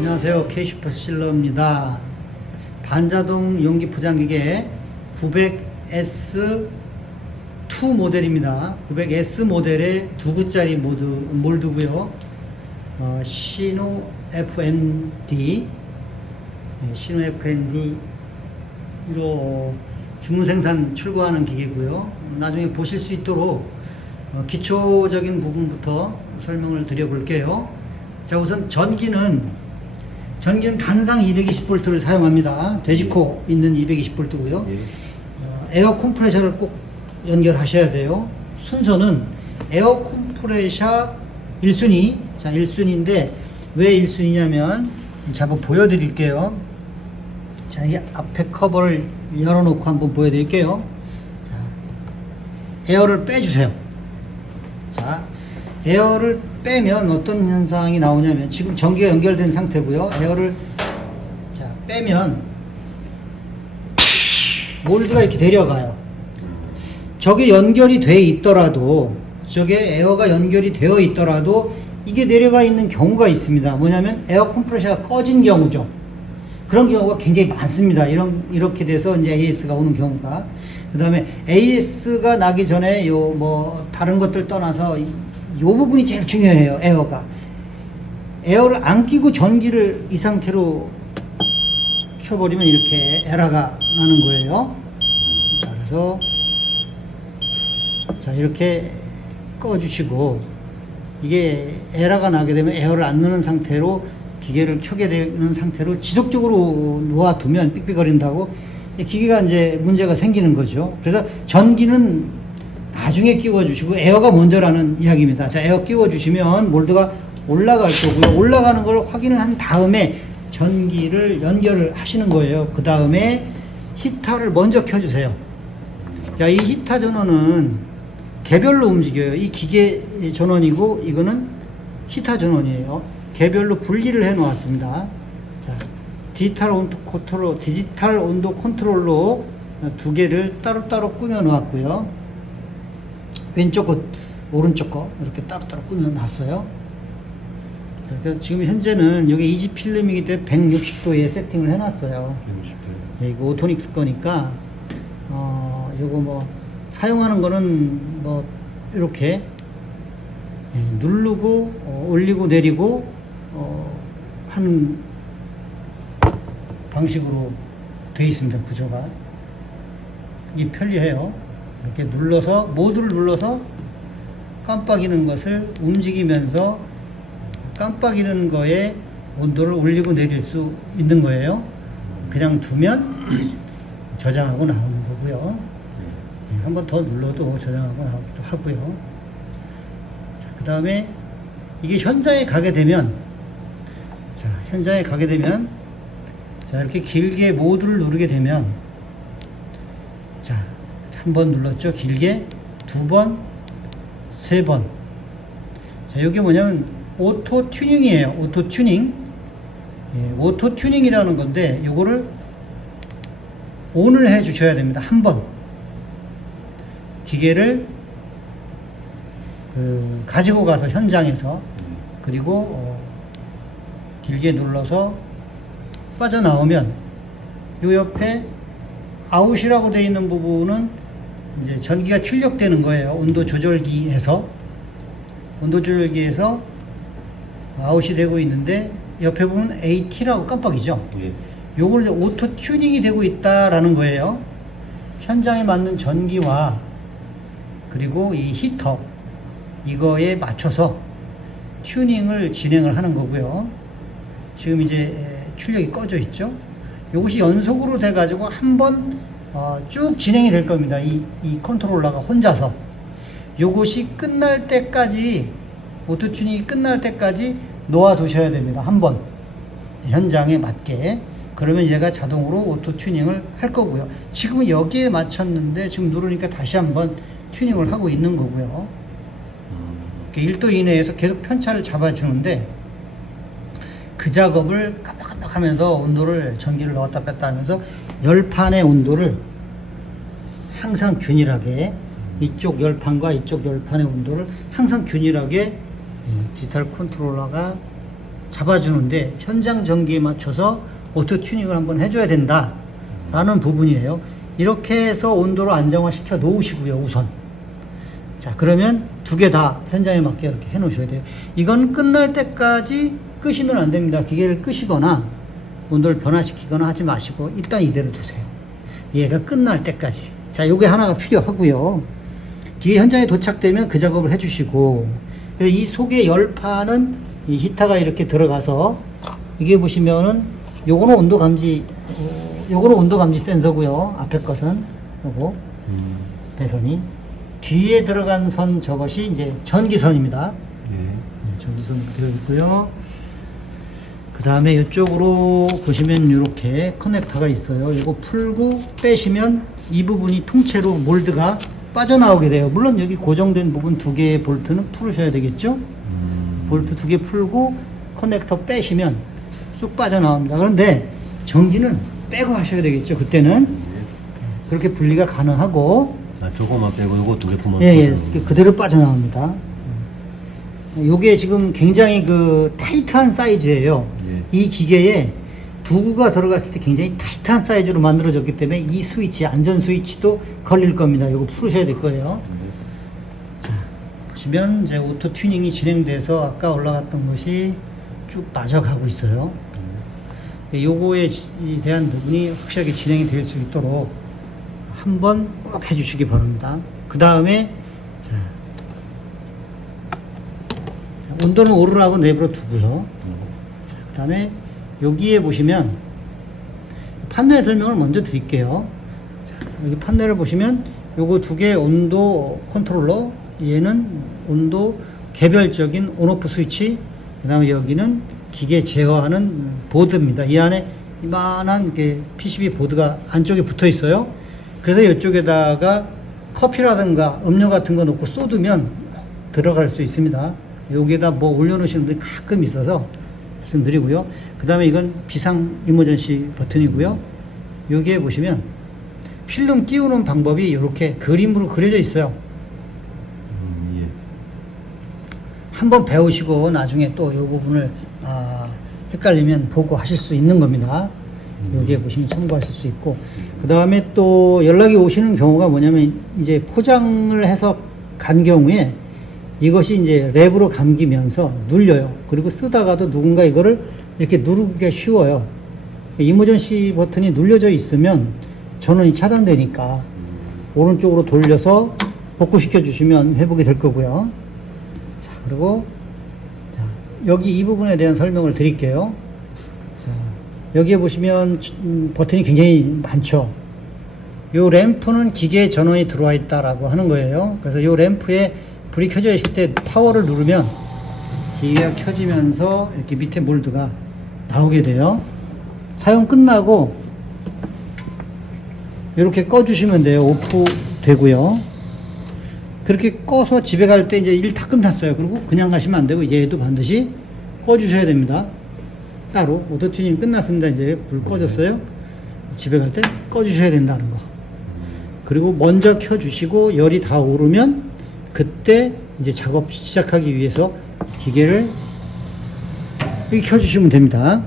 안녕하세요. K슈퍼실러입니다. 반자동 용기 포장기계 900S2 모델입니다. 900S 모델의 2구짜리 몰드고요. 시노 FND로 주문 생산 출고하는 기계고요. 나중에 보실 수 있도록 기초적인 부분부터 설명을 드려 볼게요. 자, 우선 전기는 단상 220V를 사용합니다. 돼지코 있는 220V고요. 에어 컴프레셔를 꼭 연결하셔야 돼요. 순서는 에어 컴프레셔 1순위. 자, 1순위인데 왜 1순위냐면 자, 한번 보여드릴게요. 자, 이 앞에 커버를 열어놓고 한번 보여드릴게요. 자, 에어를 빼주세요. 자, 에어를 빼면 어떤 현상이 나오냐면 지금 전기가 연결된 상태고요. 에어를 자, 빼면 몰드가 이렇게 내려가요. 저게 연결이 돼 있더라도 저게 에어가 연결이 되어 있더라도 이게 내려가 있는 경우가 있습니다. 뭐냐면 에어 컴프레셔가 꺼진 경우죠. 그런 경우가 굉장히 많습니다. 이렇게 돼서 이제 AS가 오는 경우가. 그 다음에 AS가 나기 전에 다른 것들 떠나서 요 부분이 제일 중요해요. 에어를 안 끼고 전기를 이 상태로 켜버리면 이렇게 에러가 나는 거예요. 자, 그래서 자, 이렇게 꺼주시고 이게 에러가 나게 되면 에어를 안 넣는 상태로 기계를 켜게 되는 상태로 지속적으로 놓아두면 삑삑거린다고 기계가 이제 문제가 생기는 거죠. 그래서 전기는 나중에 끼워주시고 에어가 먼저라는 이야기입니다. 자, 에어 끼워주시면 몰드가 올라갈 거고요. 올라가는 걸 확인을 한 다음에 전기를 연결을 하시는 거예요. 그 다음에 히터를 먼저 켜주세요. 자, 이 히터 전원은 개별로 움직여요. 이 기계 전원이고 이거는 히터 전원이에요. 개별로 분리를 해 놓았습니다. 자, 디지털 온도 컨트롤로 두 개를 따로따로 꾸며 놓았고요. 왼쪽 것, 오른쪽 거 이렇게 따로따로 꾸며 놨어요. 그러니까 지금 현재는 여기 이지 필름이기 때문에 160도에 세팅을 해 놨어요. 160도. 예, 이거 오토닉스 거니까 요거 사용하는 거는 이렇게 누르고 올리고 내리고 하는 방식으로 되어 있습니다. 구조가 이게 편리해요. 이렇게 눌러서 모드를 눌러서 깜빡이는 것을 움직이면서 깜빡이는 거에 온도를 올리고 내릴 수 있는 거예요. 그냥 두면 저장하고 나오는 거고요. 한 번 더 눌러도 저장하고 나오기도 하고요. 그 다음에 이게 현장에 가게 되면 자, 이렇게 길게 모드를 누르게 되면 자, 한 번 눌렀죠. 길게 두 번, 세 번. 자, 이게 뭐냐면 오토 튜닝이에요. 오토 튜닝. 예, 오토 튜닝이라는 건데 요거를 온을 해 주셔야 됩니다. 한 번. 기계를 가지고 가서 현장에서 그리고 길게 눌러서 빠져나오면 요 옆에 아웃이라고 되어 있는 부분은 이제 전기가 출력되는 거예요. 온도 조절기에서 아웃이 되고 있는데 옆에 보면 AT라고 깜빡이죠. 예. 요걸 이제 오토 튜닝이 되고 있다라는 거예요. 현장에 맞는 전기와 그리고 이 히터 이거에 맞춰서 튜닝을 진행을 하는 거고요. 지금 이제 출력이 꺼져 있죠. 이것이 연속으로 돼 가지고 한번 쭉 진행이 될 겁니다. 이 컨트롤러가 혼자서 요것이 끝날 때까지 오토 튜닝이 끝날 때까지 놓아 두셔야 됩니다. 한번 현장에 맞게. 그러면 얘가 자동으로 오토 튜닝을 할 거고요. 지금은 여기에 맞췄는데 지금 누르니까 다시 한번 튜닝을 하고 있는 거고요. 1도 이내에서 계속 편차를 잡아주는데 그 작업을 깜빡깜빡 하면서 온도를 전기를 넣었다 뺐다 하면서 열판의 온도를 항상 균일하게 이쪽 열판과 이쪽 열판의 온도를 항상 균일하게 디지털 컨트롤러가 잡아주는데 현장 전기에 맞춰서 오토 튜닝을 한번 해줘야 된다 라는 부분이에요. 이렇게 해서 온도를 안정화시켜 놓으시고요, 우선. 자, 그러면 두 개 다 현장에 맞게 이렇게 해 놓으셔야 돼요. 이건 끝날 때까지 끄시면 안 됩니다. 기계를 끄시거나 온도를 변화시키거나 하지 마시고 일단 이대로 두세요. 얘가 끝날 때까지. 자, 요게 하나가 필요하고요. 기계 현장에 도착되면 그 작업을 해주시고, 이 속에 열판은 이 히터가 이렇게 들어가서, 이게 보시면은 요거는 온도 감지, 요거는 온도 감지 센서고요. 앞에 것은 요거 배선이, 뒤에 들어간 선 저것이 이제 전기선입니다. 전기선 되어 있고요. 그 다음에 이쪽으로 보시면 이렇게 커넥터가 있어요. 이거 풀고 빼시면 이 부분이 통째로 몰드가 빠져나오게 돼요. 물론 여기 고정된 부분 두 개의 볼트는 풀으셔야 되겠죠. 볼트 두 개 풀고 커넥터 빼시면 쑥 빠져나옵니다. 그런데 전기는 빼고 하셔야 되겠죠. 그때는 그렇게 분리가 가능하고, 저거만 빼고 요거 두 개 풀면 예, 그대로 빠져나옵니다. 요게 지금 굉장히 그 타이트한 사이즈예요. 이 기계에 도구가 들어갔을 때 굉장히 타이트한 사이즈로 만들어졌기 때문에 이 스위치, 안전 스위치도 걸릴 겁니다. 이거 풀으셔야 될 거예요. 자, 보시면 이제 오토 튜닝이 진행돼서 아까 올라갔던 것이 쭉 빠져가고 있어요. 요거에 대한 부분이 확실하게 진행이 될 수 있도록 한번 꼭 해주시기 바랍니다. 그 다음에 온도는 오르라고 내버려 두고요. 그 다음에 여기에 보시면 판넬 설명을 먼저 드릴게요. 자, 여기 판넬을 보시면 요거 두 개 온도 컨트롤러, 얘는 온도 개별적인 온오프 스위치, 그 다음에 여기는 기계 제어하는 보드입니다. 이 안에 이만한 PCB 보드가 안쪽에 붙어 있어요. 그래서 이쪽에다가 커피라든가 음료 같은 거 넣고 쏟으면 들어갈 수 있습니다. 여기에다 뭐 올려놓으시는 분들이 가끔 있어서 말씀드리고요. 그 다음에 이건 비상 이머전시 버튼이고요. 여기에 보시면 필름 띄우는 방법이 이렇게 그림으로 그려져 있어요. 한번 배우시고 나중에 또 이 부분을 헷갈리면 보고 하실 수 있는 겁니다. 여기에 보시면 참고하실 수 있고, 그 다음에 또 연락이 오시는 경우가 뭐냐면 이제 포장을 해서 간 경우에 이것이 이제 랩으로 감기면서 눌려요. 그리고 쓰다가도 누군가 이거를 이렇게 누르기가 쉬워요. 이머전시 버튼이 눌려져 있으면 전원이 차단되니까 오른쪽으로 돌려서 복구시켜 주시면 회복이 될 거고요. 자, 그리고 여기 이 부분에 대한 설명을 드릴게요. 자, 여기에 보시면 버튼이 굉장히 많죠. 요 램프는 기계에 전원이 들어와 있다라고 하는 거예요. 그래서 요 램프에 불이 켜져 있을 때 파워를 누르면 기계가 켜지면서 이렇게 밑에 몰드가 나오게 돼요. 사용 끝나고 이렇게 꺼주시면 돼요. 오프 되고요. 그렇게 꺼서 집에 갈 때 이제 일 다 끝났어요. 그리고 그냥 가시면 안 되고 얘도 반드시 꺼주셔야 됩니다. 따로 오토 튜닝 끝났습니다. 이제 불 꺼졌어요. 집에 갈 때 꺼주셔야 된다는 거. 그리고 먼저 켜주시고 열이 다 오르면 그때 이제 작업 시작하기 위해서 기계를 여기 켜주시면 됩니다.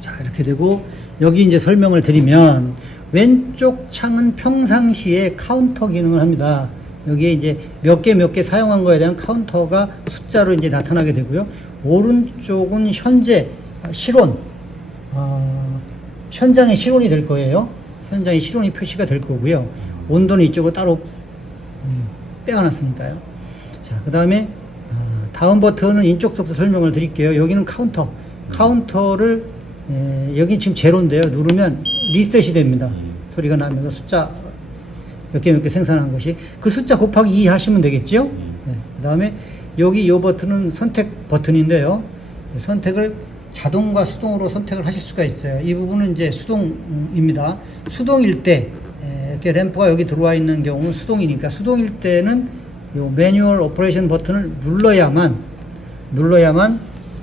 자, 이렇게 되고 여기 이제 설명을 드리면 왼쪽 창은 평상시에 카운터 기능을 합니다. 여기에 이제 몇 개 사용한 거에 대한 카운터가 숫자로 이제 나타나게 되고요. 오른쪽은 현재 실온, 현장의 실온이 될 거예요. 현장의 실온이 표시가 될 거고요. 온도는 이쪽으로 따로 빼어놨으니까요. 자, 그 다음에 다음 버튼은 이쪽부터 설명을 드릴게요. 여기는 카운터. 카운터를 여기 지금 제로인데요. 누르면 리셋이 됩니다. 소리가 나면서 숫자 몇 개 생산한 것이 그 숫자 곱하기 2 하시면 되겠죠. 네. 그 다음에 여기 이 버튼은 선택 버튼인데요. 선택을 자동과 수동으로 선택을 하실 수가 있어요. 이 부분은 이제 수동입니다. 수동일 때 이렇게 램프가 여기 들어와 있는 경우는 수동이니까, 수동일 때는 요 매뉴얼 오퍼레이션 버튼을 눌러야만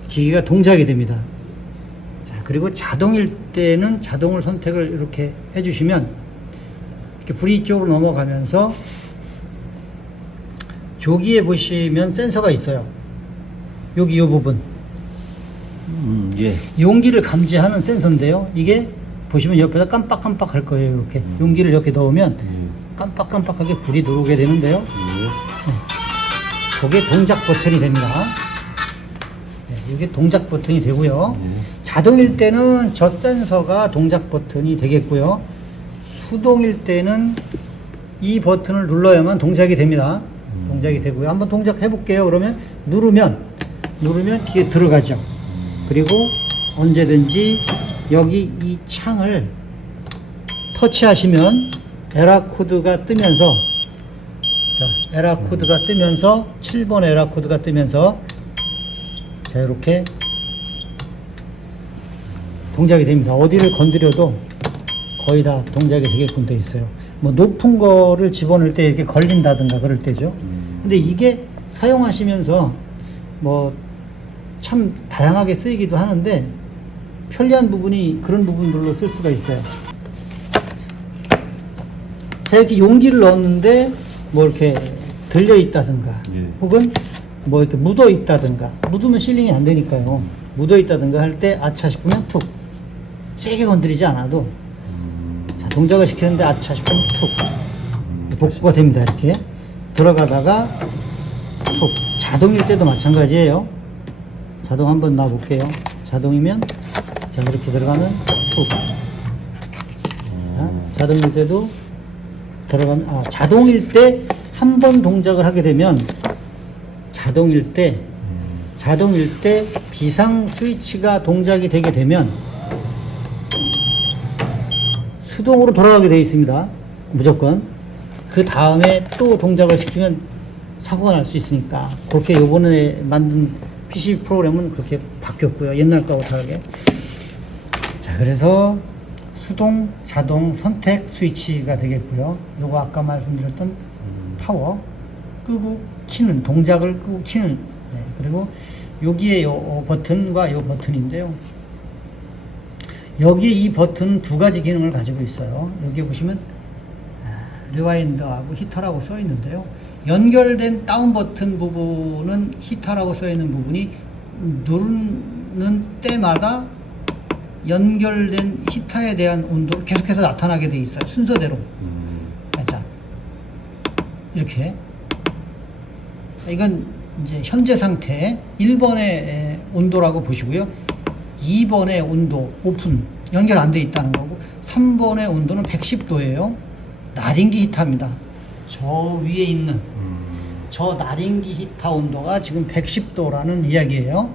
기계가 동작이 됩니다. 자, 그리고 자동일 때는 자동을 선택을 이렇게 해주시면 이렇게 불이 이쪽으로 넘어가면서 조기에 보시면 센서가 있어요. 여기 이 부분 예. 용기를 감지하는 센서인데요. 이게 보시면 옆에서 깜빡깜빡 할 거예요. 이렇게 용기를 이렇게 넣으면 깜빡깜빡하게 불이 들어오게 되는데요. 그게 동작 버튼이 됩니다. 네, 이게 동작 버튼이 되고요. 자동일 때는 저 센서가 동작 버튼이 되겠고요. 수동일 때는 이 버튼을 눌러야만 동작이 됩니다. 동작이 되고요. 한번 동작해 볼게요. 그러면 누르면 뒤에 들어가죠. 그리고 언제든지 여기 이 창을 터치하시면 에라 코드가 뜨면서, 자, 에라 코드가 뜨면서 7번 에라 코드가 뜨면서, 자, 이렇게 동작이 됩니다. 어디를 건드려도 거의 다 동작이 되게끔 되어 있어요. 뭐 높은 거를 집어넣을 때 이렇게 걸린다든가 그럴 때죠. 근데 이게 사용하시면서 뭐 참 다양하게 쓰이기도 하는데 편리한 부분이 그런 부분들로 쓸 수가 있어요. 자, 이렇게 용기를 넣었는데 뭐 이렇게 들려 있다든가 혹은 뭐 이렇게 묻어 있다든가, 묻으면 실링이 안 되니까요. 묻어 있다든가 할 때 아차 싶으면 툭, 세게 건드리지 않아도, 자, 동작을 시켰는데 아차 싶으면 툭 복구가 됩니다. 이렇게 들어가다가 툭. 자동일 때도 마찬가지예요. 자동 한번 놔볼게요. 자동이면, 자, 이렇게 들어가면 툭. 자, 자동일 때도 들어가면, 자동일 때 한 번 동작을 하게 되면 자동일 때 비상 스위치가 동작이 되게 되면 수동으로 돌아가게 되어 있습니다. 무조건. 그 다음에 또 동작을 시키면 사고가 날 수 있으니까 그렇게 요번에 만든 PC 프로그램은 그렇게 바뀌었고요. 옛날 거하고 다르게. 자, 그래서 수동, 자동 선택 스위치가 되겠고요. 요거 아까 말씀드렸던 파워, 끄고 키는, 동작을 끄고 키는, 네, 그리고 여기에 요 버튼과 요 버튼인데요. 여기에 이 버튼은 두 가지 기능을 가지고 있어요. 여기 보시면 리와인드하고 히터라고 써 있는데요. 연결된 다운 버튼 부분은 히터라고 써 있는 부분이 누르는 때마다 연결된 히터에 대한 온도를 계속해서 나타나게 돼 있어요. 순서대로. 자, 이렇게. 이건 이제 현재 상태 1번의 온도라고 보시고요. 2번의 온도 오픈, 연결 안 돼 있다는 거고, 3번의 온도는 110도예요. 나린기 히터입니다. 저 위에 있는 저 나린기 히터 온도가 지금 110도라는 이야기예요.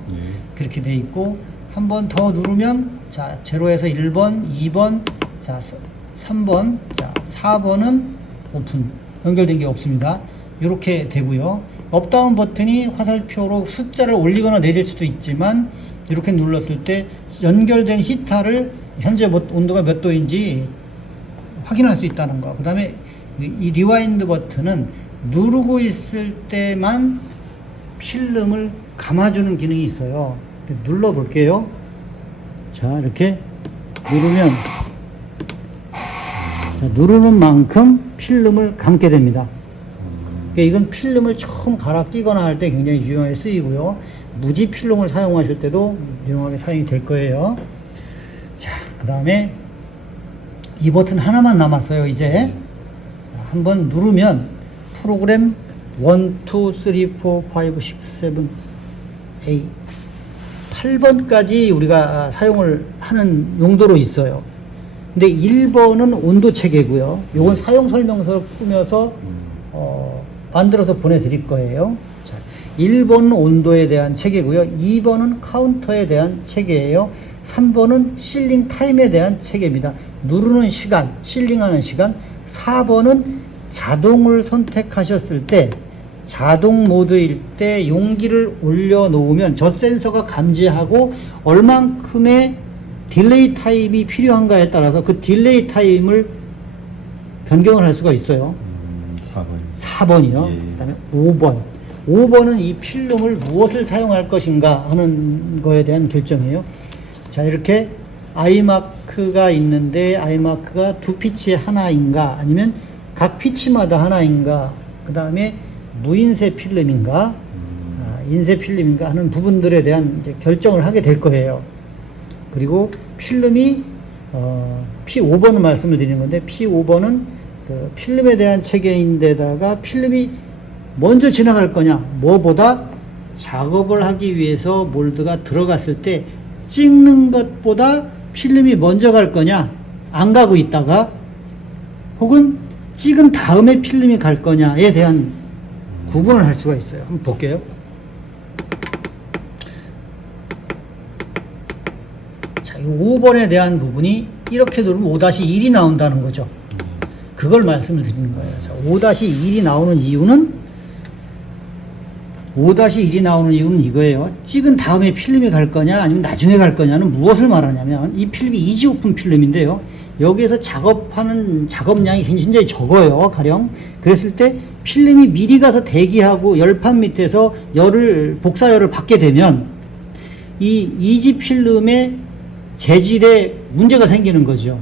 그렇게 돼 있고, 한 번 더 누르면, 자, 0에서 1번, 2번, 자, 3번, 자, 4번은 오픈, 연결된 게 없습니다. 이렇게 되고요. 업다운 버튼이 화살표로 숫자를 올리거나 내릴 수도 있지만, 이렇게 눌렀을 때 연결된 히터를 현재 온도가 몇 도인지 확인할 수 있다는 거. 그 다음에 이 리와인드 버튼은 누르고 있을 때만 필름을 감아주는 기능이 있어요. 눌러 볼게요. 자, 이렇게 누르면, 자, 누르는 만큼 필름을 감게 됩니다. 그러니까 이건 필름을 처음 갈아 끼거나 할 때 굉장히 유용하게 쓰이고요. 무지 필름을 사용하실 때도 유용하게 사용이 될 거예요. 자, 그 다음에 이 버튼 하나만 남았어요. 이제 한번 누르면 프로그램 1, 2, 3, 4, 5, 6, 7, 8 8번까지 우리가 사용을 하는 용도로 있어요. 근데 1번은 온도 체계고요. 요건 사용 설명서를 꾸며서 만들어서 보내드릴 거예요. 자, 1번은 온도에 대한 체계고요. 2번은 카운터에 대한 체계예요. 3번은 실링 타임에 대한 체계입니다. 누르는 시간, 실링하는 시간. 4번은 자동을 선택하셨을 때, 자동 모드일 때 용기를 올려놓으면 저 센서가 감지하고 얼만큼의 딜레이 타임이 필요한가에 따라서 그 딜레이 타임을 변경을 할 수가 있어요. 4번이요. 예. 그 다음에 5번. 5번은 이 필름을 무엇을 사용할 것인가 하는 거에 대한 결정이에요. 자, 이렇게 아이마크가 있는데 아이마크가 두 피치에 하나인가 아니면 각 피치마다 하나인가, 그 다음에 무인쇄 필름인가, 인쇄 필름인가 하는 부분들에 대한 이제 결정을 하게 될 거예요. 그리고 필름이 P5번은 말씀을 드리는 건데, P5번은 그 필름에 대한 체계인데다가 필름이 먼저 지나갈 거냐, 뭐보다 작업을 하기 위해서 몰드가 들어갔을 때 찍는 것보다 필름이 먼저 갈 거냐, 안 가고 있다가, 혹은 찍은 다음에 필름이 갈 거냐에 대한 구분을 할 수가 있어요. 한번 볼게요. 자, 이 5번에 대한 부분이 이렇게 누르면 5-1이 나온다는 거죠. 그걸 말씀을 드리는 거예요. 자, 5-1이 나오는 이유는, 5-1이 나오는 이유는 이거예요. 찍은 다음에 필름이 갈 거냐, 아니면 나중에 갈 거냐는 무엇을 말하냐면, 이 필름이 이지 오픈 필름인데요. 여기에서 작업하는 작업량이 굉장히 적어요, 가령. 그랬을 때 필름이 미리 가서 대기하고 열판 밑에서 복사열을 받게 되면 이 이지 필름의 재질에 문제가 생기는 거죠.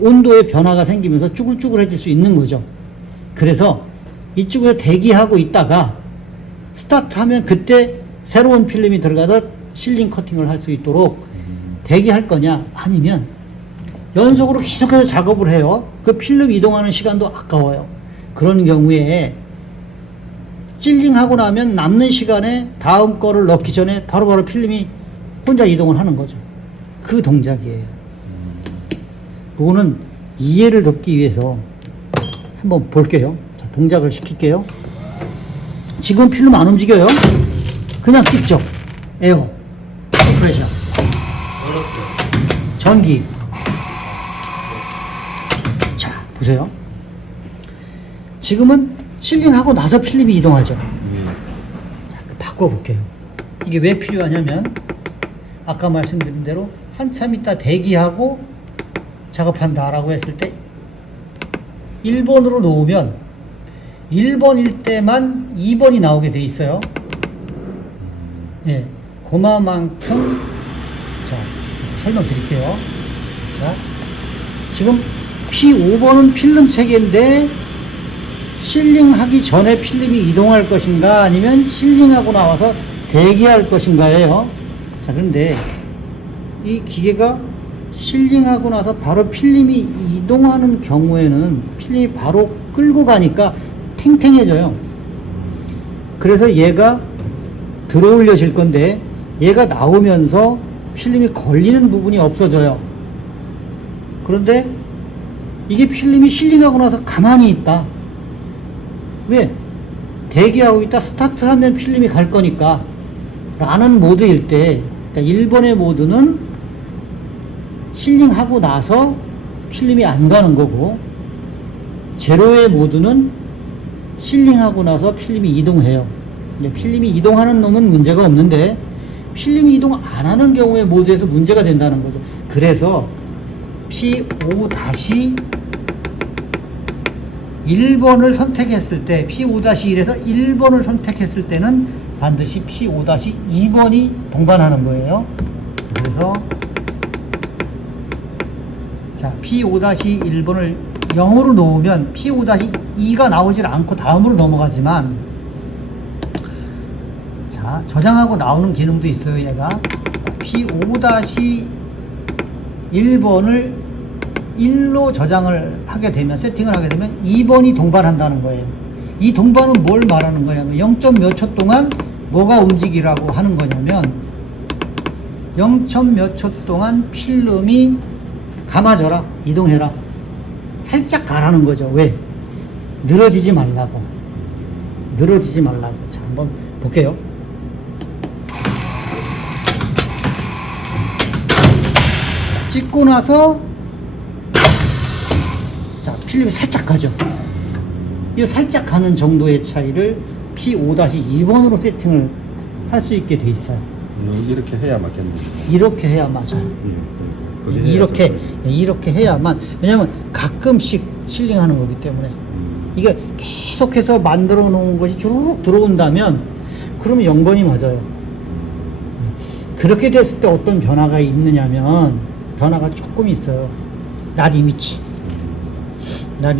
온도의 변화가 생기면서 쭈글쭈글해질 수 있는 거죠. 그래서 이쪽에 대기하고 있다가 스타트하면 그때 새로운 필름이 들어가서 실링 커팅을 할 수 있도록 대기할 거냐, 아니면 연속으로 계속해서 작업을 해요. 그 필름 이동하는 시간도 아까워요. 그런 경우에 실링하고 나면 남는 시간에 다음 거를 넣기 전에 바로바로 필름이 혼자 이동을 하는 거죠. 그 동작이에요. 그거는 이해를 돕기 위해서 한번 볼게요. 자, 동작을 시킬게요. 지금 필름 안 움직여요. 그냥 찍죠. 에어, 프레셔, 전기. 자, 보세요. 지금은 실링하고 나서 필름이 이동하죠. 자, 바꿔볼게요. 이게 왜 필요하냐면, 아까 말씀드린 대로 한참 있다 대기하고 작업한다라고 했을 때 1번으로 놓으면 1번일 때만 2번이 나오게 돼 있어요. 예, 그만큼, 자, 설명드릴게요. 자, 지금 P5번은 필름 체계인데, 실링하기 전에 필름이 이동할 것인가, 아니면 실링하고 나와서 대기할 것인가예요. 자, 그런데 이 기계가 실링하고 나서 바로 필름이 이동하는 경우에는 필름이 바로 끌고 가니까 탱탱해져요. 그래서 얘가 들어올려질 건데, 얘가 나오면서 필름이 걸리는 부분이 없어져요. 그런데 이게 필름이 실링하고 나서 가만히 있다. 왜? 대기하고 있다 스타트하면 필름이 갈 거니까 라는 모드일 때, 그러니까 1번의 모드는 실링하고 나서 필름이 안 가는 거고, 제로의 모드는 실링하고 나서 필름이 이동해요. 필름이 이동하는 놈은 문제가 없는데, 필름이 이동 안 하는 경우의 모드에서 문제가 된다는 거죠. 그래서 P5-1번을 선택했을 때, P5-1에서 1번을 선택했을 때는 반드시 P5-2번이 동반하는 거예요. 그래서 자, P5-1번을 0으로 놓으면 P5-2가 나오질 않고 다음으로 넘어가지만, 자, 저장하고 나오는 기능도 있어요. 얘가 P5-1번을 1로 저장을 하게 되면, 세팅을 하게 되면 2번이 동반한다는 거예요. 이 동반은 뭘 말하는 거냐면 0. 몇 초 동안 뭐가 움직이라고 하는 거냐면, 0. 몇 초 동안 필름이 감아져라, 이동해라, 살짝 가라는 거죠. 왜? 늘어지지 말라고. 늘어지지 말라고. 자, 한번 볼게요. 찍고 나서, 자, 필름이 살짝 가죠. 이 살짝 가는 정도의 차이를 P5-2번으로 세팅을 할 수 있게 돼 있어요. 이렇게 해야 맞겠네요. 이렇게 해야 맞아요. 이렇게 해야만. 왜냐면 가끔씩 실링하는 거기 때문에. 이게 계속해서 만들어 놓은 것이 쭉 들어온다면, 그러면 0번이 맞아요. 그렇게 됐을 때 어떤 변화가 있느냐면, 변화가 조금 있어요. 나리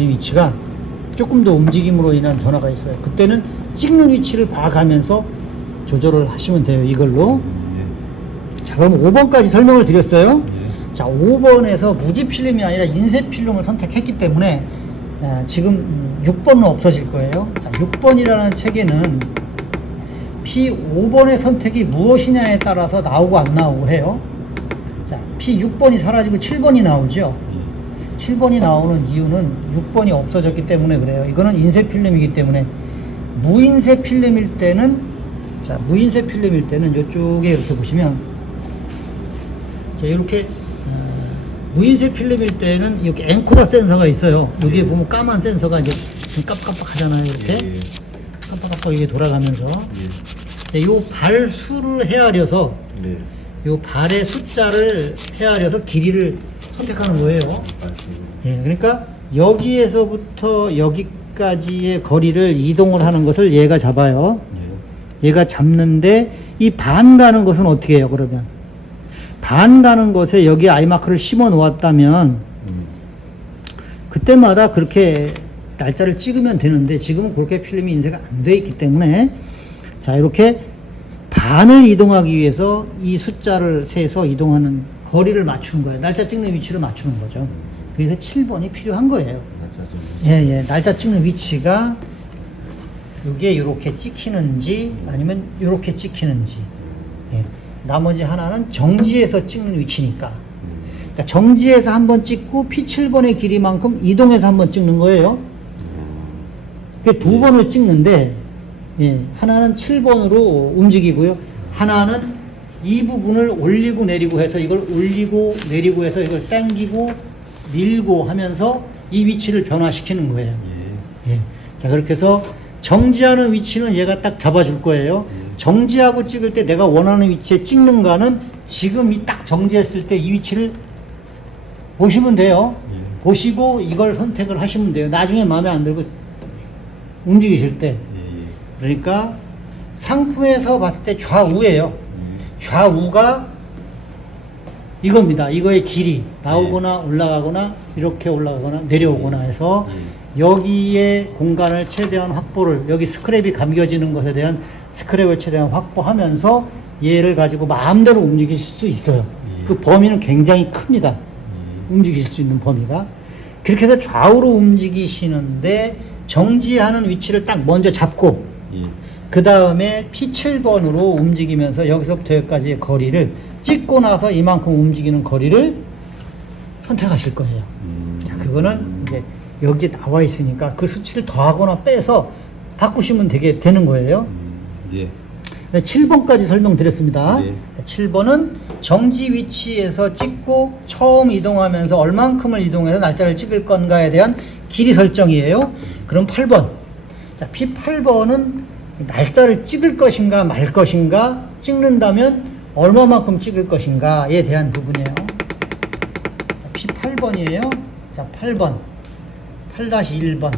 위치가 조금 더 움직임으로 인한 변화가 있어요. 그때는 찍는 위치를 봐가면서 조절을 하시면 돼요. 이걸로. 예. 자, 그럼 5번까지 설명을 드렸어요. 예. 자, 5번에서 무지 필름이 아니라 인쇄 필름을 선택했기 때문에 지금 6번은 없어질 거예요. 자, 6번이라는 책에는 P5번의 선택이 무엇이냐에 따라서 나오고 안 나오고 해요. 자, P6번이 사라지고 7번이 나오죠. 7번이 나오는 이유는 6번이 없어졌기 때문에 그래요. 이거는 인쇄 필름이기 때문에 무인쇄 필름일 때는 자, 무인쇄 필름일 때는 이쪽에 이렇게 보시면 자, 이렇게 무인쇄 필름일 때는 이렇게 앵코라 센서가 있어요. 여기에 보면 까만 센서가 이제 좀 깜빡깜빡하잖아요. 이렇게 예. 깜빡깜빡 이게 돌아가면서 예. 이 발수를 헤아려서 네. 이 발의 숫자를 헤아려서 길이를 선택하는 거예요. 맞습니다. 예, 그러니까 여기에서부터 여기까지의 거리를 이동을 하는 것을 얘가 잡아요. 예. 얘가 잡는데 이 반 가는 것은 어떻게 해요? 그러면 반 가는 것에 여기 아이마크를 심어 놓았다면 그때마다 그렇게 날짜를 찍으면 되는데 지금은 그렇게 필름이 인쇄가 안 돼 있기 때문에 자, 이렇게 반을 이동하기 위해서 이 숫자를 세서 이동하는 거리를 맞추는 거예요. 날짜 찍는 위치를 맞추는 거죠. 그래서 7번이 필요한 거예요. 날짜 좀. 예, 날짜 찍는 위치가 이게 이렇게 찍히는지 아니면 이렇게 찍히는지. 예, 나머지 하나는 정지해서 찍는 위치니까. 그러니까 정지해서 한번 찍고 P7번의 길이만큼 이동해서 한번 찍는 거예요. 그 두 번을 찍는데, 예, 하나는 7번으로 움직이고요. 하나는 이 부분을 올리고 내리고 해서 이걸 올리고 내리고 해서 이걸 당기고 밀고 하면서 이 위치를 변화시키는 거예요. 예. 예. 자, 그렇게 해서 정지하는 위치는 얘가 딱 잡아줄 거예요. 정지하고 찍을 때 내가 원하는 위치에 찍는가는 지금 이 딱 정지했을 때 이 위치를 보시면 돼요. 예. 보시고 이걸 선택을 하시면 돼요. 나중에 마음에 안 들고 움직이실 때. 예. 예. 그러니까 상부에서 봤을 때 좌우예요. 좌우가 이겁니다. 이거의 길이 나오거나 올라가거나 이렇게 올라가거나 내려오거나 해서 여기에 공간을 최대한 확보를 여기 스크랩이 감겨지는 것에 대한 스크랩을 최대한 확보하면서 얘를 가지고 마음대로 움직이실 수 있어요. 그 범위는 굉장히 큽니다. 움직이실 수 있는 범위가. 그렇게 해서 좌우로 움직이시는데 정지하는 위치를 딱 먼저 잡고 그 다음에 P7번으로 움직이면서 여기서부터 여기까지의 거리를 찍고 나서 이만큼 움직이는 거리를 선택하실 거예요. 자, 그거는 이제 여기에 나와 있으니까 그 수치를 더하거나 빼서 바꾸시면 되는 거예요. 예. 7번까지 설명드렸습니다. 예. 7번은 정지 위치에서 찍고 처음 이동하면서 얼만큼을 이동해서 날짜를 찍을 건가에 대한 길이 설정이에요. 그럼 8번. 자, P8번은 날짜를 찍을 것인가 말 것인가, 찍는다면 얼마만큼 찍을 것인가에 대한 부분이에요. P8번이에요. 자, 8번. 8-1번.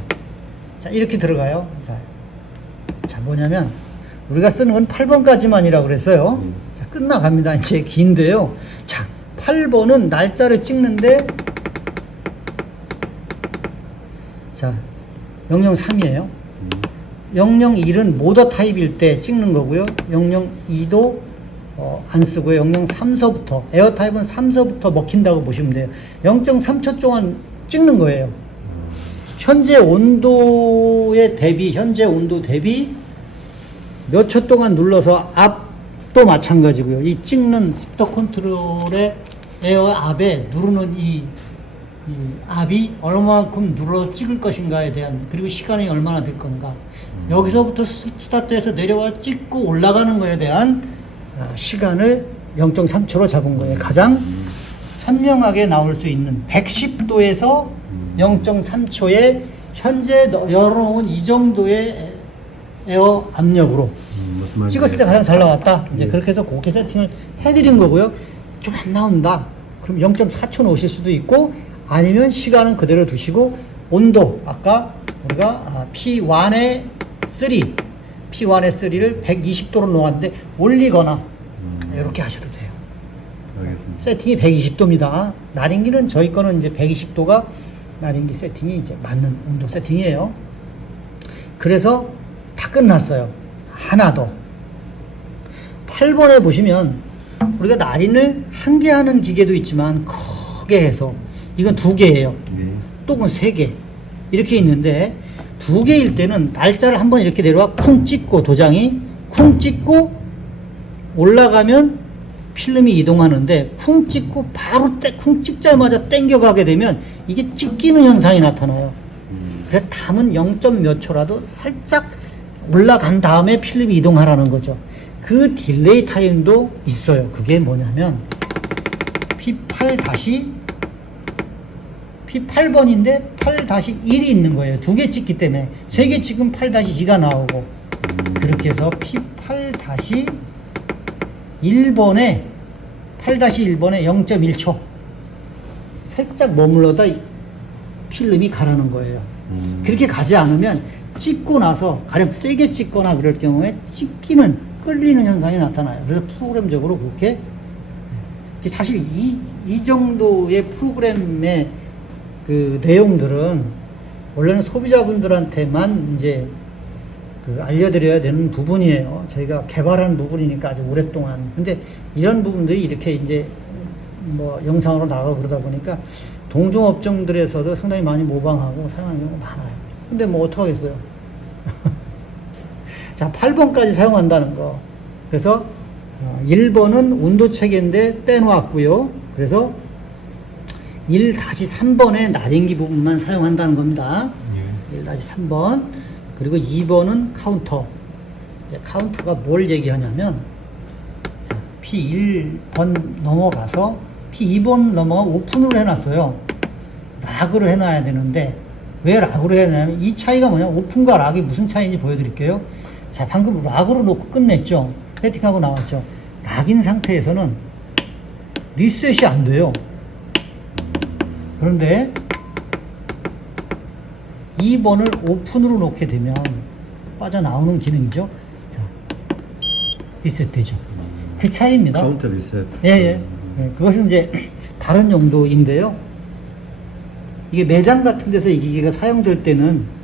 자, 이렇게 들어가요. 자, 뭐냐면, 우리가 쓰는 건 8번까지만이라고 그랬어요. 자, 끝나갑니다. 이제 긴데요. 자, 8번은 날짜를 찍는데, 자, 003이에요. 001은 모더 타입일 때 찍는 거고요. 002도 안 쓰고요. 003서부터 에어 타입은 3서부터 먹힌다고 보시면 돼요. 0.3초 동안 찍는 거예요. 현재 온도에 대비 현재 온도 대비 몇 초 동안 눌러서 앞도 마찬가지고요. 이 찍는 스피터 컨트롤의 에어 앞에 누르는 이 압이 얼마만큼 눌러 찍을 것인가에 대한, 그리고 시간이 얼마나 될 건가, 여기서부터 스타트해서 내려와 찍고 올라가는 거에 대한 시간을 0.3초로 잡은 거예요. 가장 선명하게 나올 수 있는 110도에서 0.3초의 현재 열어놓은 이 정도의 에어 압력으로 찍었을 때 가장 잘 나왔다. 이제 그렇게 해서 그렇게 세팅을 해드린 거고요. 좀 안 나온다. 그럼 0.4초 넣으실 수도 있고, 아니면 시간은 그대로 두시고, 온도, 아까 우리가 P1의 3를 120도로 놓았는데 올리거나 이렇게 하셔도 돼요. 알겠습니다. 세팅이 120도입니다. 나린기는 저희 거는 이제 120도가 나린기 세팅이 이제 맞는 온도 세팅이에요. 그래서 다 끝났어요. 하나 더. 8번에 보시면 우리가 날인을 한 개 하는 기계도 있지만 크게 해서 이건 2개예요. 네. 또는 3개 이렇게 있는데 2개일 때는 날짜를 한번 이렇게 내려와 쿵 찍고 도장이 쿵 찍고 올라가면 필름이 이동하는데 쿵 찍고 바로 쿵 찍자마자 당겨가게 되면 이게 찢기는 현상이 나타나요. 그래서 담은 0. 몇 초라도 살짝 올라간 다음에 필름이 이동하라는 거죠. 그 딜레이 타임도 있어요. 그게 뭐냐면 P8번인데 8-1이 있는 거예요. 2개 찍기 때문에 3개 찍으면 8-2가 나오고 그렇게 해서 P8-1번에 8-1번에 0.1초 살짝 머물러다 필름이 가라는 거예요. 그렇게 가지 않으면 찍고 나서 가령 세게 찍거나 그럴 경우에 끌리는 현상이 나타나요. 그래서 프로그램적으로 그렇게 사실 이 정도의 프로그램의 그 내용들은 원래는 소비자분들한테만 이제 그 알려드려야 되는 부분이에요. 저희가 개발한 부분이니까 아주 오랫동안. 근데 이런 부분들이 이렇게 이제 뭐 영상으로 나가고 그러다 보니까 동종업종들에서도 상당히 많이 모방하고 사용하는 경우가 많아요. 근데 뭐 어떡하겠어요. 자, 8번까지 사용한다는 거. 그래서 1번은 온도 체계인데 빼놓았고요. 그래서 1-3번의 날인기 부분만 사용한다는 겁니다. 1-3번. 그리고 2번은 카운터. 이제 카운터가 뭘 얘기하냐면, 자, P1번 넘어가서 P2번 넘어가 오픈으로 해놨어요. 락으로 해놔야 되는데, 왜 락으로 해놨냐면, 이 차이가 뭐냐? 오픈과 락이 무슨 차이인지 보여드릴게요. 자, 방금 락으로 놓고 끝냈죠? 세팅하고 나왔죠? 락인 상태에서는 리셋이 안 돼요. 그런데 2번을 오픈으로 놓게 되면 빠져나오는 기능이죠. 자, 리셋 되죠. 그 차이입니다. 카운터 리셋. 예. 그것은 이제 다른 용도인데요. 이게 매장 같은 데서 이 기계가 사용될 때는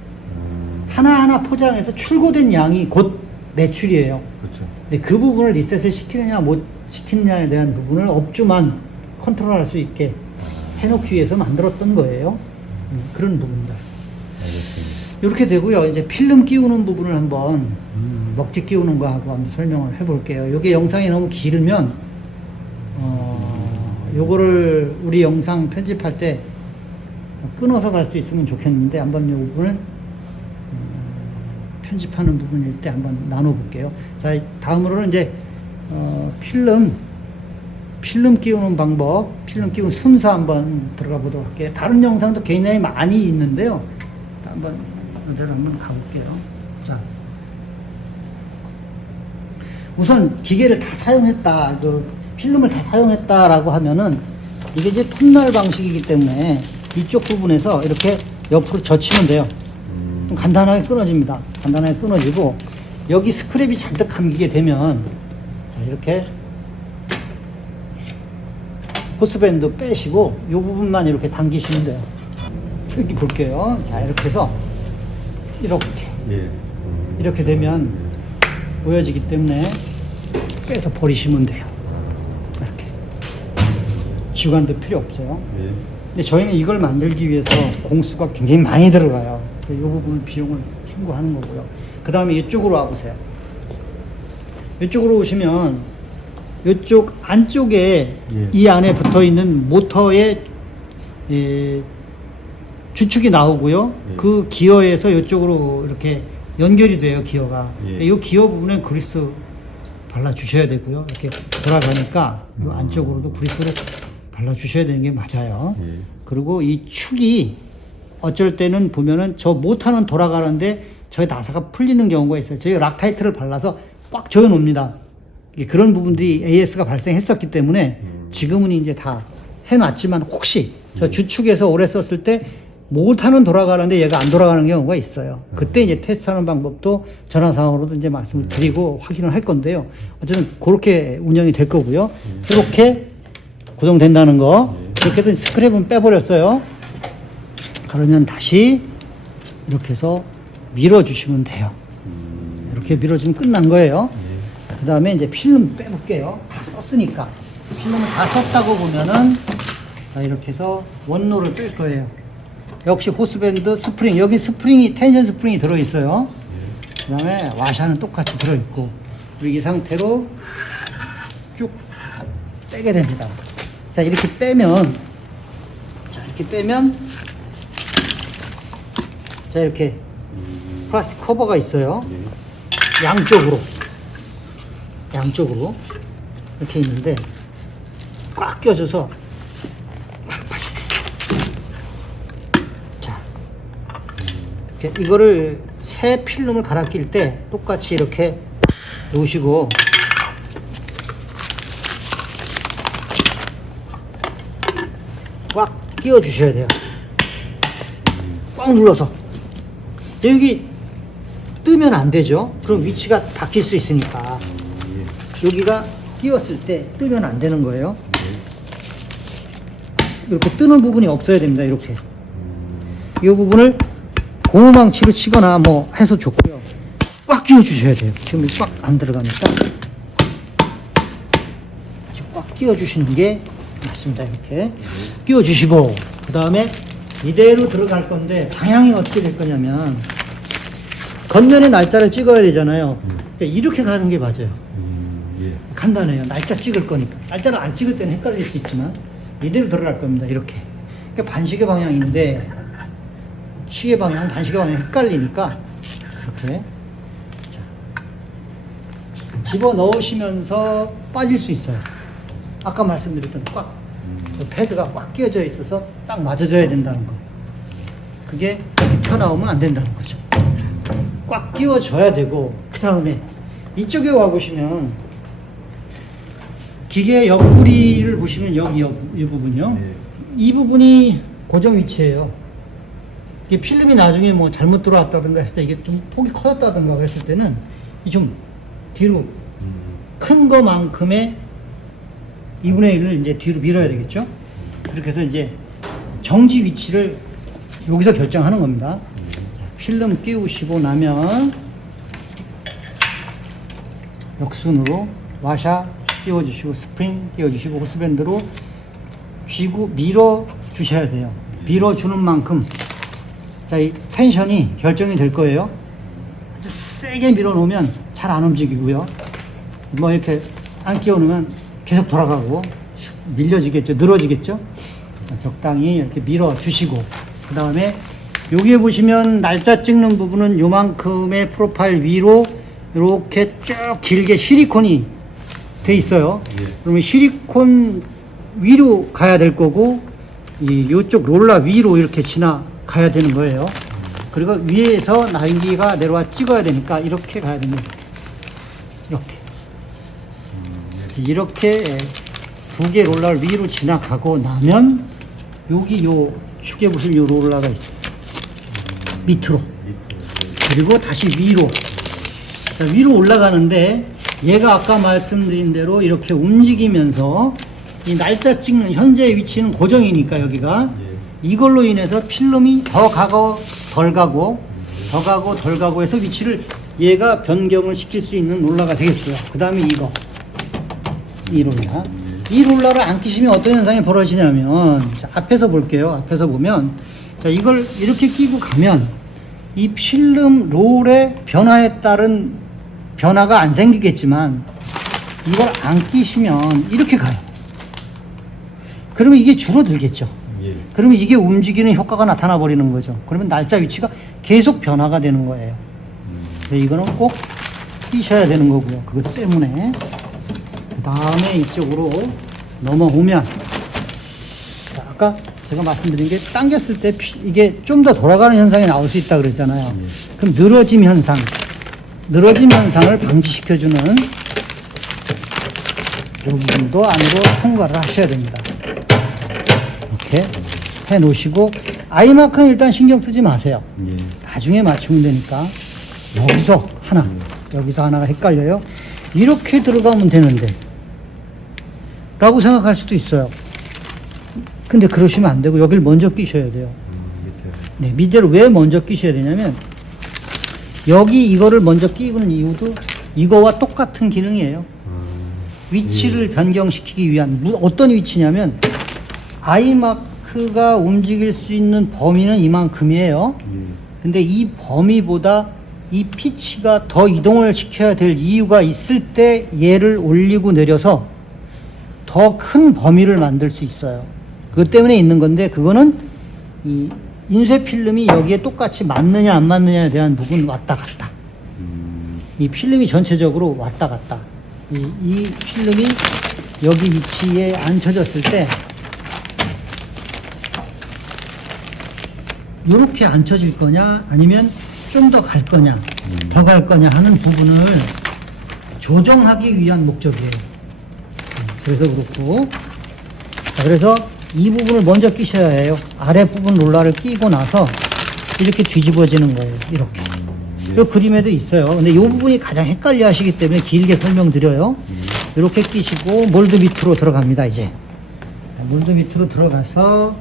하나하나 포장해서 출고된 양이 곧 매출이에요. 그렇죠. 근데 그 부분을 리셋을 시키느냐 못 시키느냐에 대한 부분을 업주만 컨트롤할 수 있게 해놓기 위해서 만들었던 거예요. 그런 부분입니다. 알겠습니다. 이렇게 되고요. 이제 필름 끼우는 부분을 한번 먹지 끼우는 거 하고 한번 설명을 해볼게요. 이게 영상이 너무 길으면 요거를 우리 영상 편집할 때 끊어서 갈 수 있으면 좋겠는데 한번 이 부분을 편집하는 부분일 때 한번 나눠볼게요. 자, 다음으로는 이제 필름 끼우는 방법, 필름 끼우는 순서 한번 들어가 보도록 할게요. 다른 영상도 굉장히 많이 있는데요. 한번 이대로 한번 가볼게요. 자, 우선 기계를 다 사용했다, 그 필름을 다 사용했다라고 하면은 이게 이제 톱날 방식이기 때문에 이쪽 부분에서 이렇게 옆으로 젖히면 돼요. 좀 간단하게 끊어집니다. 간단하게 끊어지고 여기 스크랩이 잔뜩 감기게 되면 자, 이렇게 호스밴드 빼시고 이 부분만 이렇게 당기시면 돼요. 여기 볼게요. 자, 이렇게 해서 이렇게 되면 보여지기 때문에 빼서 버리시면 돼요. 이렇게 지관도 필요 없어요. 근데 저희는 이걸 만들기 위해서 공수가 굉장히 많이 들어가요. 이 부분은 비용을 청구하는 거고요. 그 다음에 이쪽으로 와보세요. 이쪽으로 오시면 이쪽 안쪽에 이 안에 붙어있는 모터의 주축이 나오고요. 그 기어에서 이쪽으로 이렇게 연결이 돼요. 기어가. 이 기어 부분에 그리스 발라주셔야 되고요. 이렇게 돌아가니까 이 안쪽으로도 그리스를 발라주셔야 되는 게 맞아요. 그리고 이 축이 어쩔 때는 보면은 저 모터는 돌아가는데 저희 나사가 풀리는 경우가 있어요. 저희 락타이트를 발라서 꽉 조여 놓습니다. 그런 부분들이 AS가 발생했었기 때문에 지금은 이제 다 해놨지만 혹시 저 주축에서 오래 썼을 때 모터는 돌아가는데 얘가 안 돌아가는 경우가 있어요. 그때 이제 테스트하는 방법도 전화상으로도 이제 말씀을 드리고 확인을 할 건데요. 어쨌든 그렇게 운영이 될 거고요. 이렇게 고정된다는 거. 이렇게 해서 스크랩은 빼버렸어요. 그러면 다시 이렇게 해서 밀어주시면 돼요. 이렇게 밀어주면 끝난 거예요. 그 다음에 이제 필름 빼볼게요. 다 썼으니까. 필름을 다 썼다고 보면은, 자, 이렇게 해서 원로를 뺄 거예요. 역시 호스밴드 스프링, 여기 스프링이, 텐션 스프링이 들어있어요. 그 다음에 와샤는 똑같이 들어있고, 그리고 이 상태로 쭉 빼게 됩니다. 자, 이렇게 빼면, 자, 이렇게 플라스틱 커버가 있어요. 양쪽으로 이렇게 있는데 꽉 껴줘서, 자, 이렇게 이거를 새 필름을 갈아 낄 때 똑같이 이렇게 놓으시고, 꽉 끼워 주셔야 돼요. 꽉 눌러서. 여기 뜨면 안 되죠. 그럼 위치가 바뀔 수 있으니까. 여기가 끼웠을 때 뜨면 안 되는 거예요. 이렇게 뜨는 부분이 없어야 됩니다. 이렇게. 이 부분을 고무망치로 치거나 뭐 해서 좋고요. 꽉 끼워 주셔야 돼요. 지금 꽉 안 들어가니까. 아주 꽉 끼워 주시는 게 맞습니다. 이렇게 끼워 주시고, 그 다음에 이대로 들어갈 건데 방향이 어떻게 될 거냐면, 겉면에 날짜를 찍어야 되잖아요. 그러니까 이렇게 가는 게 맞아요. 예. 간단해요. 날짜 찍을 거니까. 날짜를 안 찍을 때는 헷갈릴 수 있지만 이대로 들어갈 겁니다. 이렇게. 그러니까 반시계 방향인데 시계 방향, 반시계 방향 헷갈리니까 이렇게, 자, 집어 넣으시면서 빠질 수 있어요. 아까 말씀드렸던 꽉, 패드가 꽉 끼워져 있어서 딱 맞아져야 된다는 거. 그게 튀어나오면 안 된다는 거죠. 꽉 끼워줘야 되고, 그 다음에 이쪽에 와 보시면 기계 옆구리를 보시면 여기 이 부분이요. 네. 이 부분이 고정 위치예요. 이게 필름이 나중에 뭐 잘못 들어왔다든가 했을 때, 이게 좀 폭이 커졌다든가 했을 때는 이 좀 뒤로 큰 거만큼의 2분의 1을 이제 뒤로 밀어야 되겠죠. 그렇게 해서 이제 정지 위치를 여기서 결정하는 겁니다. 필름 끼우시고 나면 역순으로 와샤 끼워주시고, 스프링 끼워주시고, 호스밴드로 쥐고 밀어 주셔야 돼요. 밀어주는 만큼, 자, 이 텐션이 결정이 될 거예요. 아주 세게 밀어 놓으면 잘 안 움직이고요. 뭐 이렇게 안 끼워 놓으면 계속 돌아가고 밀려지겠죠. 늘어지겠죠. 적당히 이렇게 밀어 주시고, 그 다음에 여기에 보시면 날짜 찍는 부분은 요만큼의 프로파일 위로 이렇게 쭉 길게 실리콘이 돼 있어요. 예. 그러면 실리콘 위로 가야 될 거고, 이쪽 롤러 위로 이렇게 지나가야 되는 거예요. 그리고 위에서 날개가 내려와 찍어야 되니까 이렇게 가야 됩니다. 이렇게 두 개 롤러를 위로 지나가고 나면 여기 요 축에 보시면 요 롤러가 있어요. 밑으로. 그리고 다시 위로. 자, 위로 올라가는데 얘가 아까 말씀드린 대로 이렇게 움직이면서 이 날짜 찍는 현재 위치는 고정이니까 여기가 이걸로 인해서 필름이 더 가고 덜 가고 더 가고 덜 가고 해서 위치를 얘가 변경을 시킬 수 있는 롤러가 되겠고요. 그 다음에 이거. 이 롤러. 이 롤러를 안 끼시면 어떤 현상이 벌어지냐면, 자, 앞에서 볼게요. 앞에서 보면, 자, 이걸 이렇게 끼고 가면 이 필름 롤의 변화에 따른 변화가 안 생기겠지만, 이걸 안 끼시면 이렇게 가요. 그러면 이게 줄어들겠죠. 예. 그러면 이게 움직이는 효과가 나타나 버리는 거죠. 그러면 날짜 위치가 계속 변화가 되는 거예요. 그래서 이거는 꼭 끼셔야 되는 거고요. 그것 때문에. 그 다음에 이쪽으로 넘어오면, 자, 아까 제가 말씀드린 게 당겼을 때 이게 좀 더 돌아가는 현상이 나올 수 있다 그랬잖아요. 그럼 늘어짐 현상을 방지시켜주는 이 부분도 안으로 통과를 하셔야 됩니다. 이렇게 해 놓으시고, 아이마크는 일단 신경 쓰지 마세요. 예. 나중에 맞추면 되니까. 여기서 하나, 여기서 하나가 헷갈려요. 이렇게 들어가면 되는데 라고 생각할 수도 있어요. 근데 그러시면 안 되고 여길 먼저 끼셔야 돼요. 밑에. 네, 밑에를 왜 먼저 끼셔야 되냐면, 여기 이거를 먼저 끼고는 이유도 이거와 똑같은 기능이에요. 위치를 변경시키기 위한 어떤 위치냐면 아이마크가 움직일 수 있는 범위는 이만큼이에요. 근데 이 범위보다 이 피치가 더 이동을 시켜야 될 이유가 있을 때 얘를 올리고 내려서 더 큰 범위를 만들 수 있어요. 그것 때문에 있는 건데 그거는 이 인쇄 필름이 여기에 똑같이 맞느냐 안 맞느냐에 대한 부분 왔다 갔다. 이 필름이 전체적으로 왔다 갔다. 이 필름이 여기 위치에 앉혀졌을 때 이렇게 앉혀질 거냐 아니면 좀 더 갈 거냐 더 갈 거냐 하는 부분을 조정하기 위한 목적이에요. 그래서 그렇고 자, 그래서 이 부분을 먼저 끼셔야 해요. 아래 부분 롤러를 끼고 나서 이렇게 뒤집어지는 거예요. 이렇게. 이 그림에도 있어요. 근데 이 부분이 가장 헷갈려 하시기 때문에 길게 설명드려요. 이렇게 끼시고 몰드 밑으로 들어갑니다. 이제 몰드 밑으로 들어가서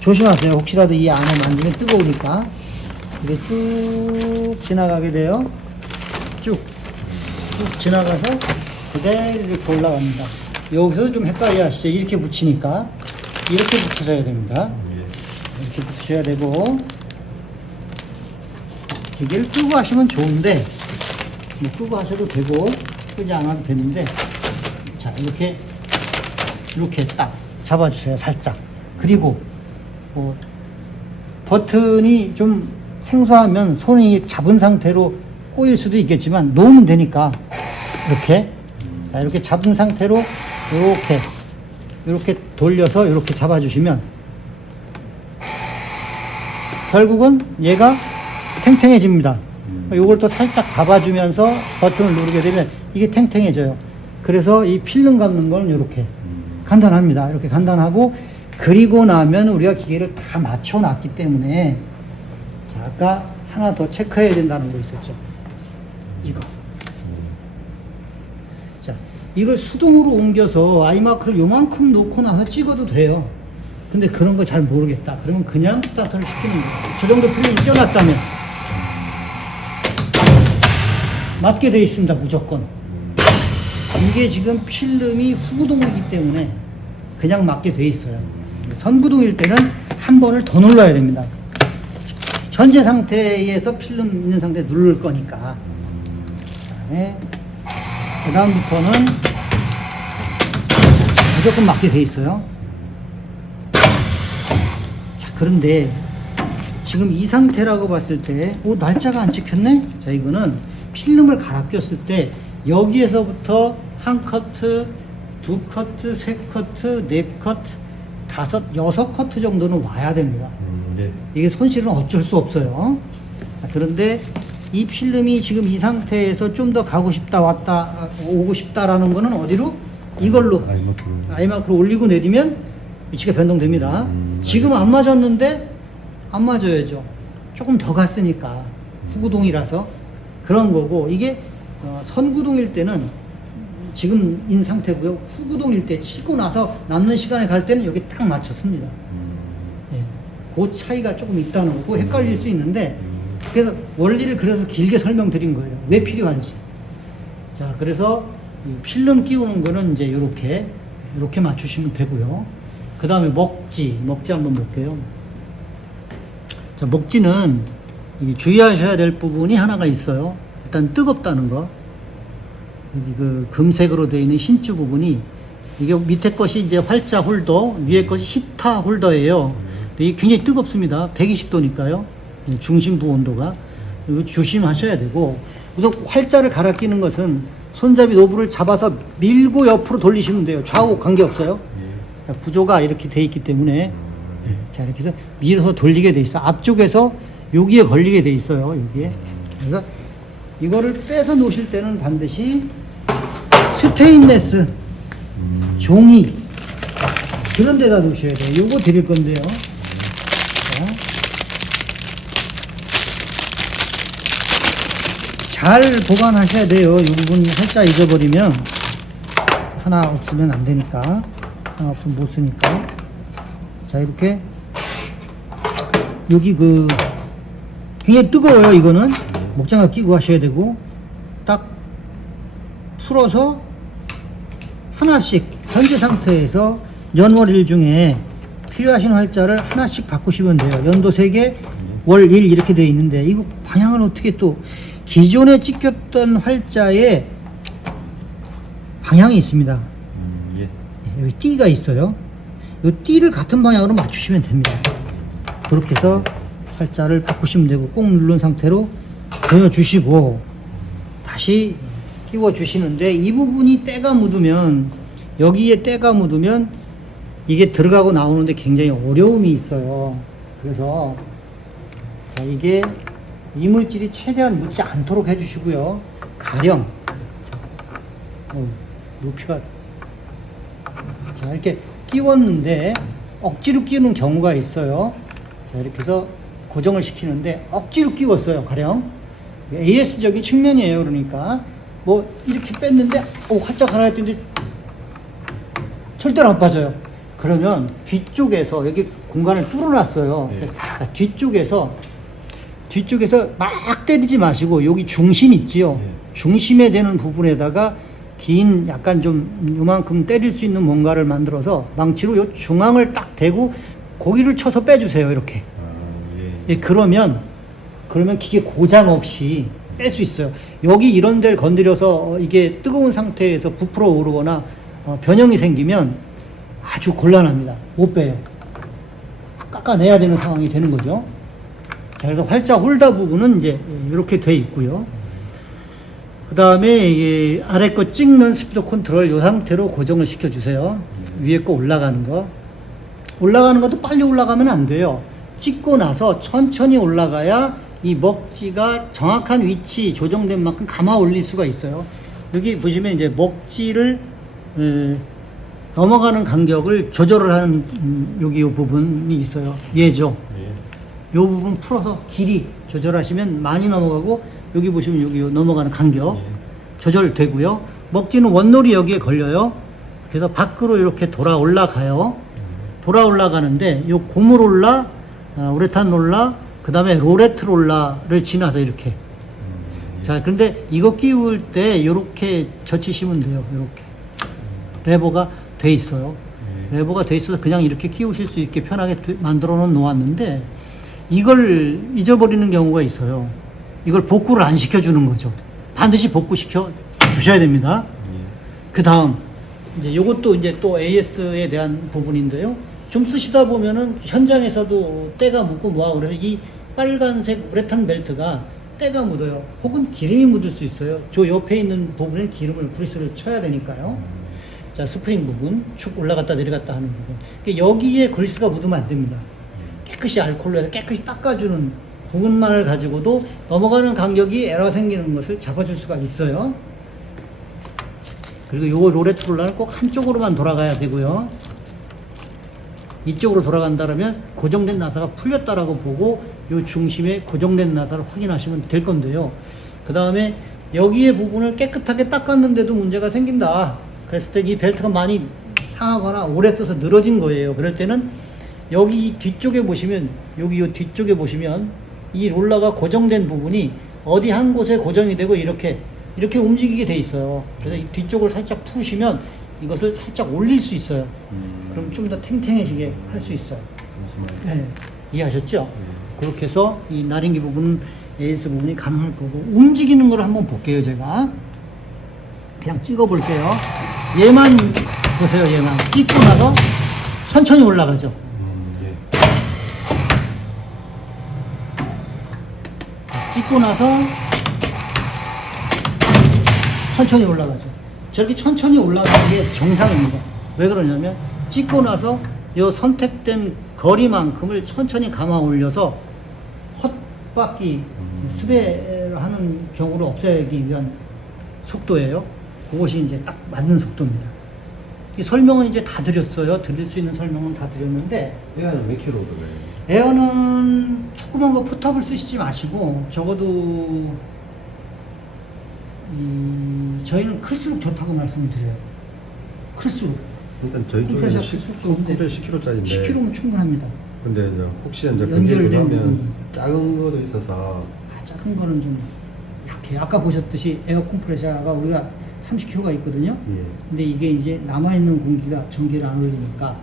조심하세요. 혹시라도 이 안에 만지면 뜨거우니까. 이게 쭉 지나가게 돼요. 쭉 지나가서 그대로 이렇게 올라갑니다. 여기서도 좀 헷갈려 하시죠. 이렇게 붙이니까 이렇게 붙으셔야 됩니다. 이렇게 붙으셔야 되고 기계를 끄고 하시면 좋은데 뭐 끄고 하셔도 되고 끄지 않아도 되는데 자 이렇게 딱 잡아주세요. 살짝. 그리고 버튼이 좀 생소하면 손이 잡은 상태로 꼬일 수도 있겠지만 놓으면 되니까 이렇게 잡은 상태로 이렇게 돌려서 이렇게 잡아주시면 결국은 얘가 탱탱해집니다. 이걸 또 살짝 잡아주면서 버튼을 누르게 되면 이게 탱탱해져요. 그래서 이 필름 감는 건 이렇게 간단합니다. 이렇게 간단하고 그리고 나면 우리가 기계를 다 맞춰놨기 때문에 자, 아까 하나 더 체크해야 된다는 거 있었죠. 이거. 자, 이걸 수동으로 옮겨서 아이마크를 요만큼 놓고 나서 찍어도 돼요. 근데 그런 거 잘 모르겠다. 그러면 그냥 스타트를 시키는 거예요. 저 정도 필름이 껴놨다면 맞게 돼 있습니다. 무조건. 이게 지금 필름이 후구동이기 때문에 그냥 맞게 돼 있어요. 선구동일 때는 한 번을 더 눌러야 됩니다. 현재 상태에서 필름 있는 상태에 누를 거니까. 그 다음부터는 무조건 맞게 돼 있어요. 자, 그런데 지금 이 상태라고 봤을 때, 날짜가 안 찍혔네? 자, 이거는 필름을 갈아 꼈을 때 여기에서부터 한 커트, 두 커트, 세 커트, 네 커트, 다섯, 여섯 커트 정도는 와야 됩니다. 네. 이게 손실은 어쩔 수 없어요. 자, 그런데 이 필름이 지금 이 상태에서 좀 더 가고 싶다, 오고 싶다라는 거는 어디로? 이걸로 아이마크로 올리고 내리면 위치가 변동됩니다. 지금 안 맞았는데 안 맞아야죠. 조금 더 갔으니까 후구동이라서 그런 거고 이게 선구동일 때는 지금인 상태고요. 후구동일 때 치고 나서 남는 시간에 갈 때는 여기 딱 맞췄습니다. 예, 그 차이가 조금 있다는 거고 헷갈릴 수 있는데 그래서 원리를 그래서 길게 설명드린 거예요. 왜 필요한지. 자, 그래서 이 필름 끼우는 거는 이제 이렇게 맞추시면 되고요. 그 다음에 먹지 한번 볼게요. 자, 먹지는 주의하셔야 될 부분이 하나가 있어요. 일단 뜨겁다는 거. 여기 그 금색으로 되어 있는 흰줄 부분이 이게 밑에 것이 이제 활자 홀더, 위에 것이 히타 홀더예요. 근데 이게 굉장히 뜨겁습니다. 120도니까요. 중심부 온도가. 이거 조심하셔야 되고, 우선 활자를 갈아 끼는 것은 손잡이 노브를 잡아서 밀고 옆으로 돌리시면 돼요. 좌우 관계없어요. 구조가 이렇게 돼 있기 때문에. 자, 이렇게 해서 밀어서 돌리게 돼 있어. 앞쪽에서 여기에 걸리게 돼 있어요. 여기에. 그래서 이거를 빼서 놓으실 때는 반드시 스테인레스 종이 그런 데다 놓으셔야 돼요. 요거 드릴 건데요. 자. 잘 보관하셔야 돼요. 이 부분 살짝 잊어버리면 하나 없으면 안 되니까. 하나 없으면 못 쓰니까. 자, 이렇게 여기 굉장히 뜨거워요. 이거는 목장갑 끼고 하셔야 되고, 딱 풀어서 하나씩 현재 상태에서 연월일 중에 필요하신 활자를 하나씩 바꾸시면 돼요. 연도 3개, 월 1 이렇게 되어 있는데, 이거 방향을 어떻게 또 기존에 찍혔던 활자에 방향이 있습니다. 예. 여기 띠가 있어요. 이 띠를 같은 방향으로 맞추시면 됩니다. 그렇게 해서 활자를 바꾸시면 되고, 꾹 누른 상태로 보여주시고 다시 끼워 주시는데, 이 부분이 때가 묻으면, 여기에 때가 묻으면 이게 들어가고 나오는데 굉장히 어려움이 있어요. 그래서 자, 이게 이물질이 최대한 묻지 않도록 해주시고요. 가령 높이가 자, 이렇게 끼웠는데 억지로 끼우는 경우가 있어요. 자, 이렇게 해서 고정을 시키는데 억지로 끼웠어요. 가령 AS적인 측면이에요. 그러니까 뭐 이렇게 뺐는데 활짝 갈아 했더니 절대로 안 빠져요. 그러면 뒤쪽에서 여기 공간을 뚫어놨어요. 네. 뒤쪽에서 막 때리지 마시고, 여기 중심 있지요. 네. 중심에 되는 부분에다가 긴 약간 좀 요만큼 때릴 수 있는 뭔가를 만들어서 망치로 요 중앙을 딱 대고 고기를 쳐서 빼주세요. 이렇게. 예, 그러면 기계 고장 없이 뺄 수 있어요. 여기 이런 데를 건드려서 이게 뜨거운 상태에서 부풀어 오르거나 변형이 생기면 아주 곤란합니다. 못 빼요. 깎아내야 되는 상황이 되는 거죠. 자, 그래서 활자 홀더 부분은 이제 이렇게 돼 있고요. 그 다음에 아래 거 찍는 스피드 컨트롤 이 상태로 고정을 시켜주세요. 위에 거 올라가는 것도 빨리 올라가면 안 돼요. 찍고 나서 천천히 올라가야 이 먹지가 정확한 위치 조정된 만큼 감아 올릴 수가 있어요. 여기 보시면 이제 먹지를 넘어가는 간격을 조절을 하는 여기 이 부분이 있어요. 얘죠. 이 부분 풀어서 길이 조절하시면 많이 넘어가고, 여기 보시면 여기 넘어가는 간격 조절되고요. 먹지는 원놀이 여기에 걸려요. 그래서 밖으로 이렇게 돌아 올라가요. 돌아 올라가는데 요 고무롤라, 우레탄 롤라, 그 다음에 로레트 롤라를 지나서 이렇게. 자, 근데 이거 끼울 때 이렇게 젖히시면 돼요. 이렇게 레버가 돼 있어요. 레버가 돼 있어서 그냥 이렇게 끼우실 수 있게 편하게 만들어 놓았는데, 이걸 잊어버리는 경우가 있어요. 이걸 복구를 안 시켜주는 거죠. 반드시 복구시켜 주셔야 됩니다. 그 다음 이제 요것도 이제 또 AS에 대한 부분인데요. 좀 쓰시다 보면은 현장에서도 때가 묻고 뭐하고 그래서 이 빨간색 우레탄 벨트가 때가 묻어요. 혹은 기름이 묻을 수 있어요. 저 옆에 있는 부분에 기름을 그리스를 쳐야 되니까요. 자, 스프링 부분 축 올라갔다 내려갔다 하는 부분. 그러니까 여기에 그리스가 묻으면 안 됩니다. 깨끗이 알코올로 해서 깨끗이 닦아주는 부분만을 가지고도 넘어가는 간격이 에러가 생기는 것을 잡아줄 수가 있어요. 그리고 요거 로레트 롤러는 꼭 한쪽으로만 돌아가야 되고요. 이쪽으로 돌아간다면 고정된 나사가 풀렸다라고 보고 요 중심에 고정된 나사를 확인하시면 될 건데요. 그 다음에 여기에 부분을 깨끗하게 닦았는데도 문제가 생긴다. 그랬을 때 이 벨트가 많이 상하거나 오래 써서 늘어진 거예요. 그럴 때는 여기 뒤쪽에 보시면, 여기 요 뒤쪽에 보시면 이 롤러가 고정된 부분이 어디 한 곳에 고정이 되고 이렇게 움직이게 돼 있어요. 그래서 이 뒤쪽을 살짝 푸시면 이것을 살짝 올릴 수 있어요. 그럼 좀 더 탱탱해지게 할 수 있어요. 네. 이해하셨죠? 그렇게 해서 이 나린기 부분은 AS 부분이 가능할 거고, 움직이는 걸 한번 볼게요. 제가 그냥 찍어 볼게요. 얘만 보세요. 얘만 찍고 나서 천천히 올라가죠. 찍고 나서 천천히 올라가죠. 저렇게 천천히 올라가는 게 정상입니다. 왜 그러냐면 찍고 나서 이 선택된 거리만큼을 천천히 감아 올려서 헛바퀴 스배하는 경우를 없애기 위한 속도예요. 그것이 이제 딱 맞는 속도입니다. 이 설명은 이제 다 드렸어요. 드릴 수 있는 설명은 다 드렸는데, 에어는 몇 킬로 들어요? 에어는 조그만 거 포탑을 쓰시지 마시고, 적어도 저희는 클수록 좋다고 말씀을 드려요. 클수록. 일단 저희 쪽에 컴프레셔 클수록 좋은데 10kg짜리인데 10kg면 충분합니다. 근데 이제 혹시 이제 연결된 연결을 하면 부분이. 작은 거도 있어서 작은 거는 좀 약해. 아까 보셨듯이 에어 컴프레셔가 우리가 30kg가 있거든요. 예. 근데 이게 이제 남아있는 공기가 전기를 안 올리니까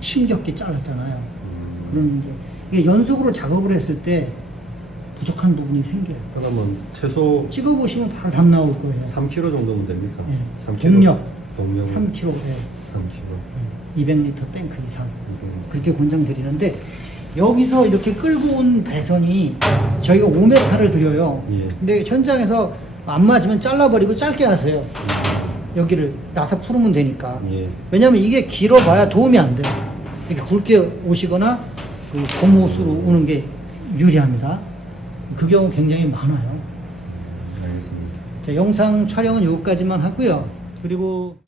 힘겹게 잘랐잖아요. 그런 이게 연속으로 작업을 했을 때 부족한 부분이 생겨요. 그러면 최소 찍어보시면 바로 답 나올 거예요. 3kg 정도면 됩니까? 예. 3kg. 동력 동력 3kg, 예. 3kg. 200리터 탱크 이상 그렇게 권장드리는데 여기서 이렇게 끌고 온 배선이 저희가 5m를 드려요. 예. 근데 현장에서 안 맞으면 잘라버리고 짧게 하세요. 여기를 나사 풀으면 되니까. 예. 왜냐면 이게 길어봐야 도움이 안 돼요. 이렇게 굵게 오시거나 그 고무호수로 오는 게 유리합니다. 그 경우 굉장히 많아요. 알겠습니다. 자, 영상 촬영은 여기까지만 하고요. 그리고